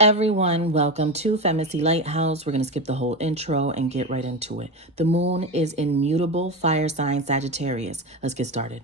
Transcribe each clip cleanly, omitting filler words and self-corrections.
Everyone, welcome to FEMACY'S LightHouse. We're going to skip the whole intro and get right into it. The moon is in mutable fire sign Sagittarius. Let's get started.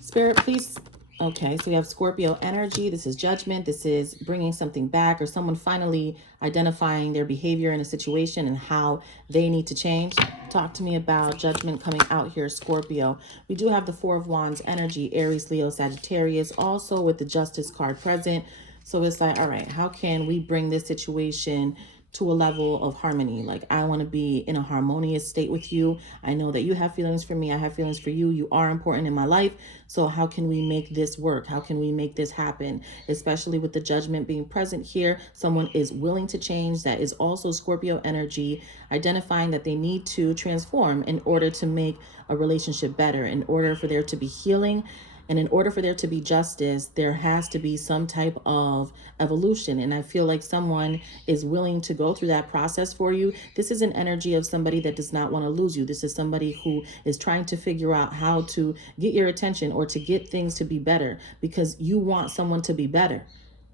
Spirit, please. Okay, so we have Scorpio energy. This is judgment. This is bringing something back or someone finally identifying their behavior in a situation and how they need to change. Talk to me about judgment coming out here, Scorpio. We do have the Four of Wands energy, Aries, Leo, Sagittarius, also with the Justice card present. So it's like, all right, how can we bring this situation to a level of harmony? Like, I want to be in a harmonious state with you. I know that you have feelings for me. I have feelings for you. You are important in my life. So how can we make this work? How can we make this happen? Especially with the judgment being present here. Someone is willing to change. That is also Scorpio energy, identifying that they need to transform in order to make a relationship better, in order for there to be healing. And in order for there to be justice, there has to be some type of evolution. And I feel like someone is willing to go through that process for you. This is an energy of somebody that does not want to lose you. This is somebody who is trying to figure out how to get your attention or to get things to be better because you want someone to be better.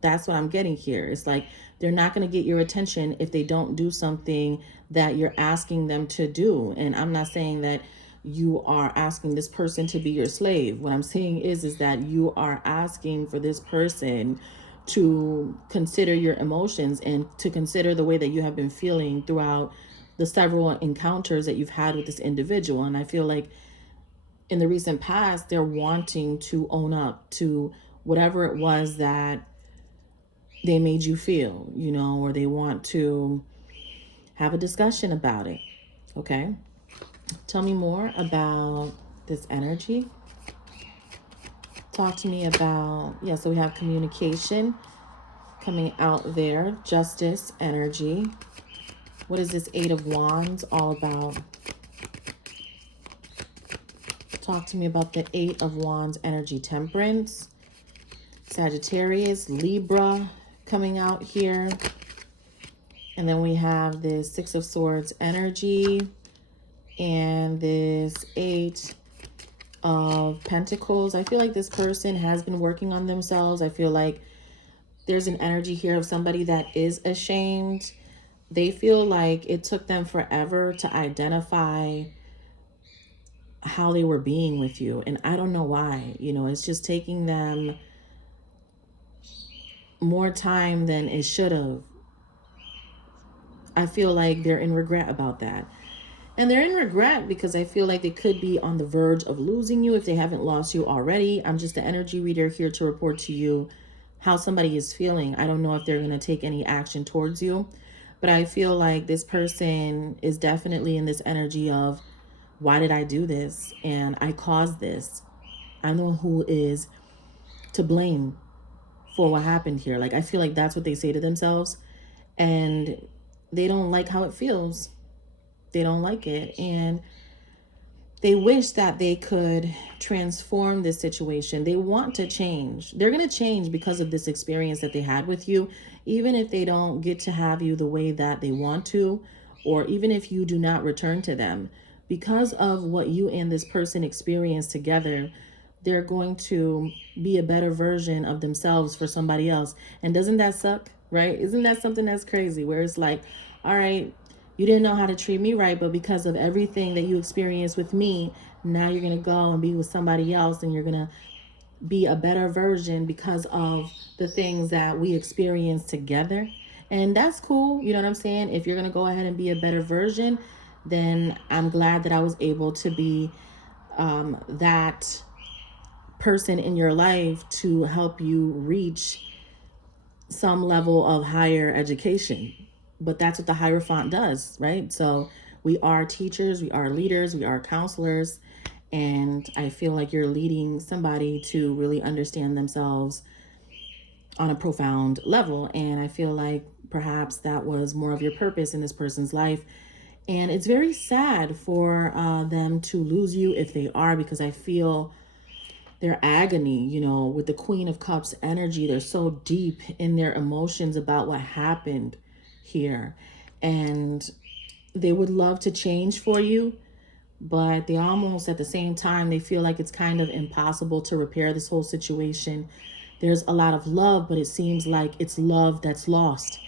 That's what I'm getting here. It's like they're not going to get your attention if they don't do something that you're asking them to do. And I'm not saying that you are asking this person to be your slave. What I'm saying is that you are asking for this person to consider your emotions and to consider the way that you have been feeling throughout the several encounters that you've had with this individual. And I feel like in the recent past, they're wanting to own up to whatever it was that they made you feel, or they want to have a discussion about it. Okay. Tell me more about this energy. Talk to me about, so we have communication coming out there. Justice energy. What is this Eight of Wands all about? Talk to me about the Eight of Wands energy. Temperance. Sagittarius, Libra coming out here. And then we have this Six of Swords energy. And this Eight of Pentacles. I feel like this person has been working on themselves. I feel like there's an energy here of somebody that is ashamed. They feel like it took them forever to identify how they were being with you. And I don't know why. It's just taking them more time than it should have. I feel like they're in regret about that. And they're in regret because I feel like they could be on the verge of losing you if they haven't lost you already. I'm just the energy reader here to report to you how somebody is feeling. I don't know if they're going to take any action towards you, but I feel like this person is definitely in this energy of, why did I do this? And I caused this. I'm the one who is to blame for what happened here. Like, I feel like that's what they say to themselves, and they don't like how it feels. They don't like it, and they wish that they could transform this situation. They want to change. They're going to change because of this experience that they had with you, even if they don't get to have you the way that they want to, or even if you do not return to them. Because of what you and this person experienced together, they're going to be a better version of themselves for somebody else. And doesn't that suck, right? Isn't that something that's crazy, where it's like, all right, you didn't know how to treat me right, but because of everything that you experienced with me, now you're going to go and be with somebody else, and you're going to be a better version because of the things that we experienced together. And that's cool. You know what I'm saying? If you're going to go ahead and be a better version, then I'm glad that I was able to be that person in your life to help you reach some level of higher education. But that's what the Hierophant does, right? So we are teachers, we are leaders, we are counselors. And I feel like you're leading somebody to really understand themselves on a profound level. And I feel like perhaps that was more of your purpose in this person's life. And it's very sad for them to lose you if they are, because I feel their agony, with the Queen of Cups energy. They're so deep in their emotions about what happened here, and they would love to change for you, but they almost at the same time, they feel like it's kind of impossible to repair this whole situation There's a lot of love, but it seems like it's love that's lost.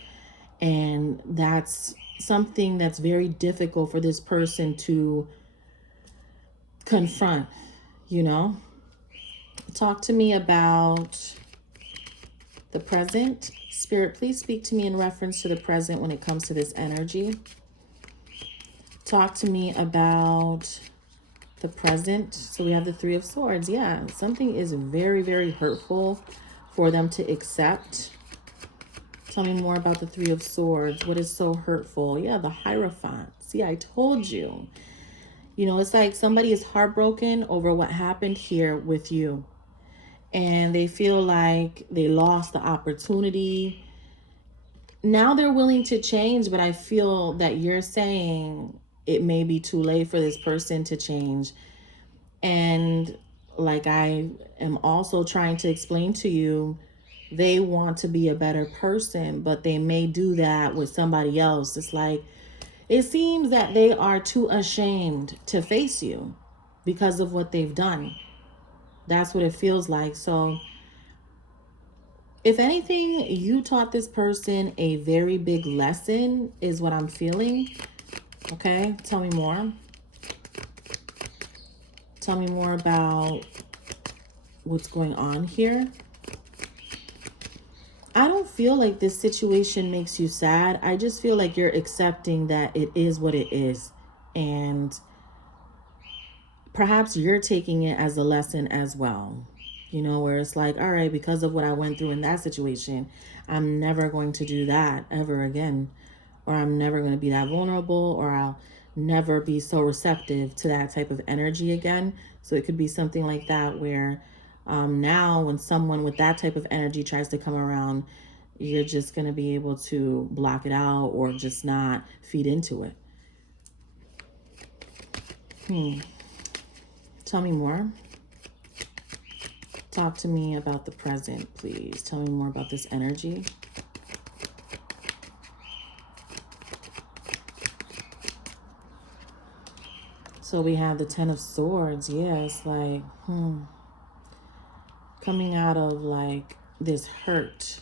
And that's something that's very difficult for this person to confront, you know? Talk to me about the present. Spirit, please speak to me in reference to the present when it comes to this energy. Talk to me about the present. So we have the Three of Swords. Yeah, something is very, very hurtful for them to accept. Tell me more about the Three of Swords. What is so hurtful? Yeah, the Hierophant. See, I told you. You know, it's like somebody is heartbroken over what happened here with you. And they feel like they lost the opportunity. Now they're willing to change, but I feel that you're saying it may be too late for this person to change. And like I am also trying to explain to you, they want to be a better person, but they may do that with somebody else. It's like, it seems that they are too ashamed to face you because of what they've done. That's what it feels like. So if anything, you taught this person a very big lesson is what I'm feeling. Okay, tell me more. Tell me more about what's going on here. I don't feel like this situation makes you sad. I just feel like you're accepting that it is what it is. And perhaps you're taking it as a lesson as well. You know, where it's like, all right, because of what I went through in that situation, I'm never going to do that ever again. Or I'm never going to be that vulnerable, or I'll never be so receptive to that type of energy again. So it could be something like that where now when someone with that type of energy tries to come around, you're just going to be able to block it out or just not feed into it. Tell me more. Talk to me about the present, please. Tell me more about this energy. So we have the Ten of Swords. Yeah, it's like, coming out of like this hurt.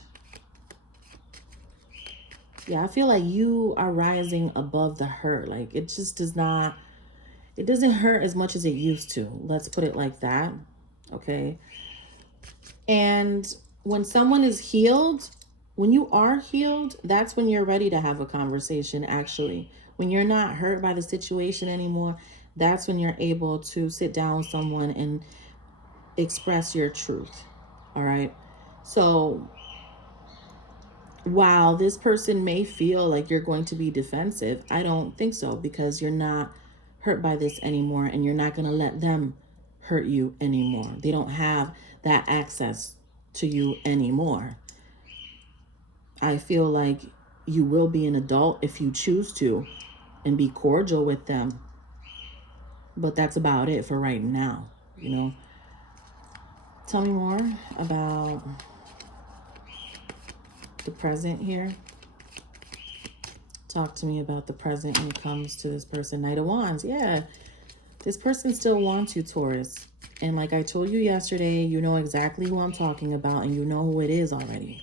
Yeah, I feel like you are rising above the hurt. Like it just does not, it doesn't hurt as much as it used to. Let's put it like that. Okay. And when someone is healed, when you are healed, that's when you're ready to have a conversation, actually. When you're not hurt by the situation anymore, that's when you're able to sit down with someone and express your truth. All right. So while this person may feel like you're going to be defensive, I don't think so, because you're not hurt by this anymore and you're not going to let them hurt you anymore. They don't have that access to you anymore. I feel like you will be an adult if you choose to and be cordial with them. But that's about it for right now, you know. Tell me more about the present here. Talk to me about the present when it comes to this person. Knight of Wands. Yeah, this person still wants you, Taurus. And like I told you yesterday, you know exactly who I'm talking about and you know who it is already.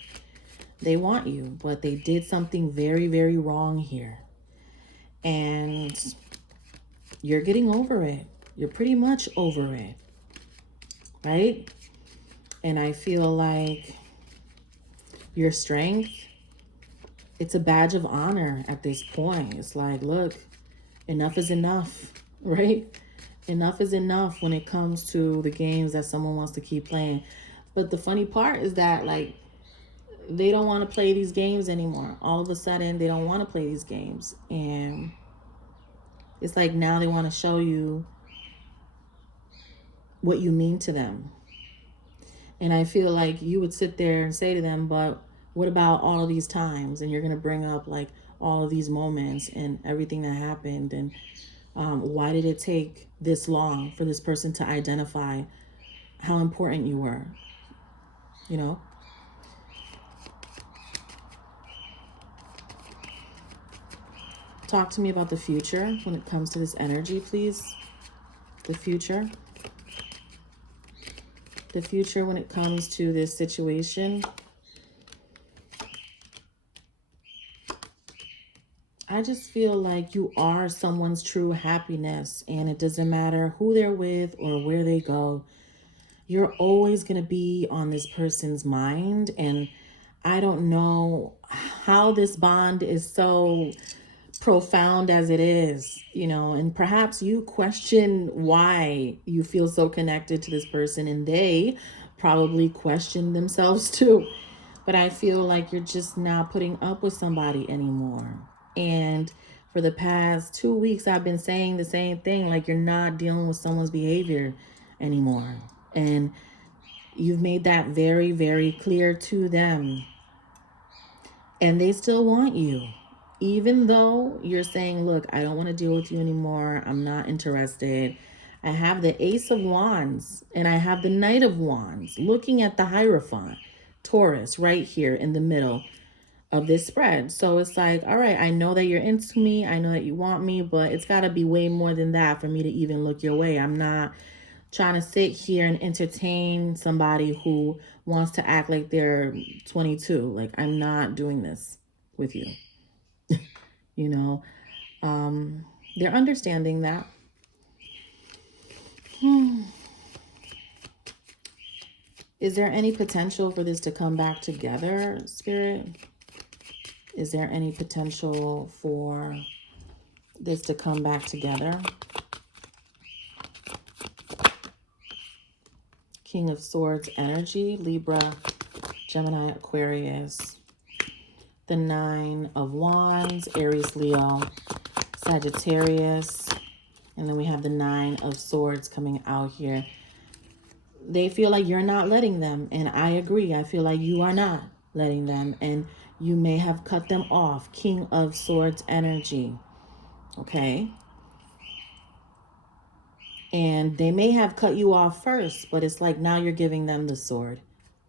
They want you, but they did something very, very wrong here. And you're getting over it. You're pretty much over it, right? And I feel like your strength, it's a badge of honor at this point. It's like, look, enough is enough, right? Enough is enough when it comes to the games that someone wants to keep playing. But the funny part is that, like, they don't want to play these games anymore. All of a sudden, they don't want to play these games. And it's like now they want to show you what you mean to them. And I feel like you would sit there and say to them, but what about all of these times? And you're going to bring up like all of these moments and everything that happened. And why did it take this long for this person to identify how important you were? You know? Talk to me about the future when it comes to this energy, please. The future. the future when it comes to this situation. I just feel like you are someone's true happiness, and it doesn't matter who they're with or where they go. You're always going to be on this person's mind. And I don't know how this bond is so profound as it is, you know, and perhaps you question why you feel so connected to this person, and they probably question themselves too. But I feel like you're just not putting up with somebody anymore. And for the past 2 weeks, I've been saying the same thing, like you're not dealing with someone's behavior anymore. And you've made that very, very clear to them. And they still want you. Even though you're saying, look, I don't want to deal with you anymore. I'm not interested. I have the Ace of Wands and I have the Knight of Wands looking at the Hierophant, Taurus, right here in the middle of this spread. So it's like, all right, I know that you're into me. I know that you want me, but it's got to be way more than that for me to even look your way. I'm not trying to sit here and entertain somebody who wants to act like they're 22. Like, I'm not doing this with you. You know, they're understanding that. Is there any potential for this to come back together, Spirit? Is there any potential for this to come back together? King of Swords energy, Libra, Gemini, Aquarius. The Nine of Wands, Aries, Leo, Sagittarius. And then we have the Nine of Swords coming out here. They feel like you're not letting them. And I agree. I feel like you are not letting them. And you may have cut them off. King of Swords energy. Okay. And they may have cut you off first, but it's like now you're giving them the sword,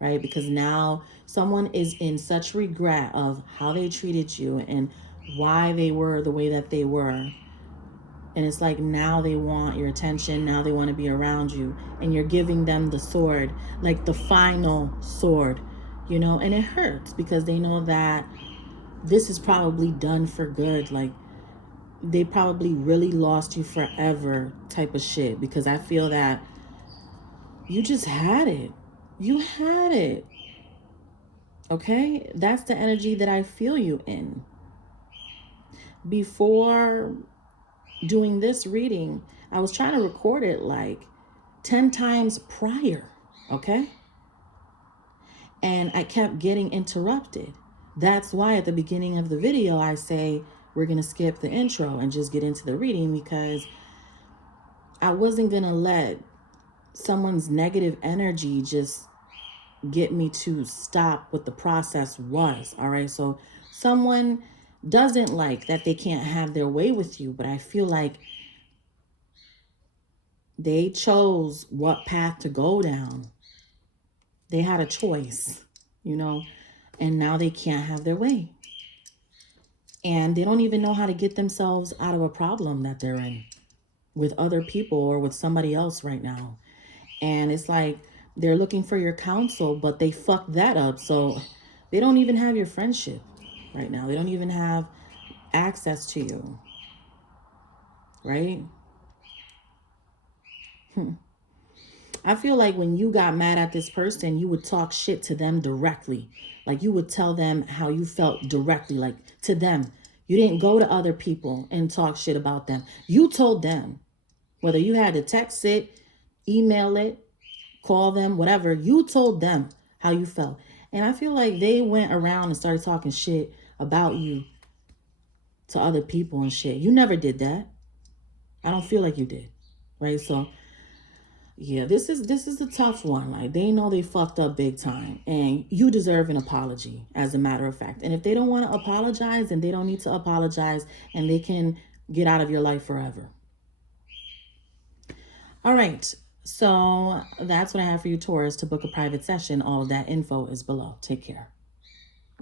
right? Because now someone is in such regret of how they treated you and why they were the way that they were. And it's like now they want your attention. Now they want to be around you. And you're giving them the sword, like the final sword, you know? And it hurts because they know that this is probably done for good. Like, they probably really lost you forever type of shit, because I feel that you just had it. You had it. Okay? That's the energy that I feel you in. Before doing this reading, I was trying to record it like 10 times prior. Okay? And I kept getting interrupted. That's why at the beginning of the video, I say, we're going to skip the intro and just get into the reading, because I wasn't going to let someone's negative energy just get me to stop what the process was. All right. So someone doesn't like that they can't have their way with you, but I feel like they chose what path to go down. They had a choice, you know, and now they can't have their way. And they don't even know how to get themselves out of a problem that they're in with other people or with somebody else right now. And it's like they're looking for your counsel, but they fucked that up. So they don't even have your friendship right now. They don't even have access to you. Right? I feel like when you got mad at this person, you would talk shit to them directly. Like you would tell them how you felt directly, like to them. You didn't go to other people and talk shit about them. You told them, whether you had to text it, email it, call them, whatever, you told them how you felt. And I feel like they went around and started talking shit about you to other people and shit. You never did that. I don't feel like you did. Right? So yeah, this is a tough one. Like, they know they fucked up big time, and you deserve an apology, as a matter of fact. And if they don't want to apologize, then they don't need to apologize, and they can get out of your life forever. All right. So that's what I have for you, Taurus. To book a private session, all of that info is below. Take care.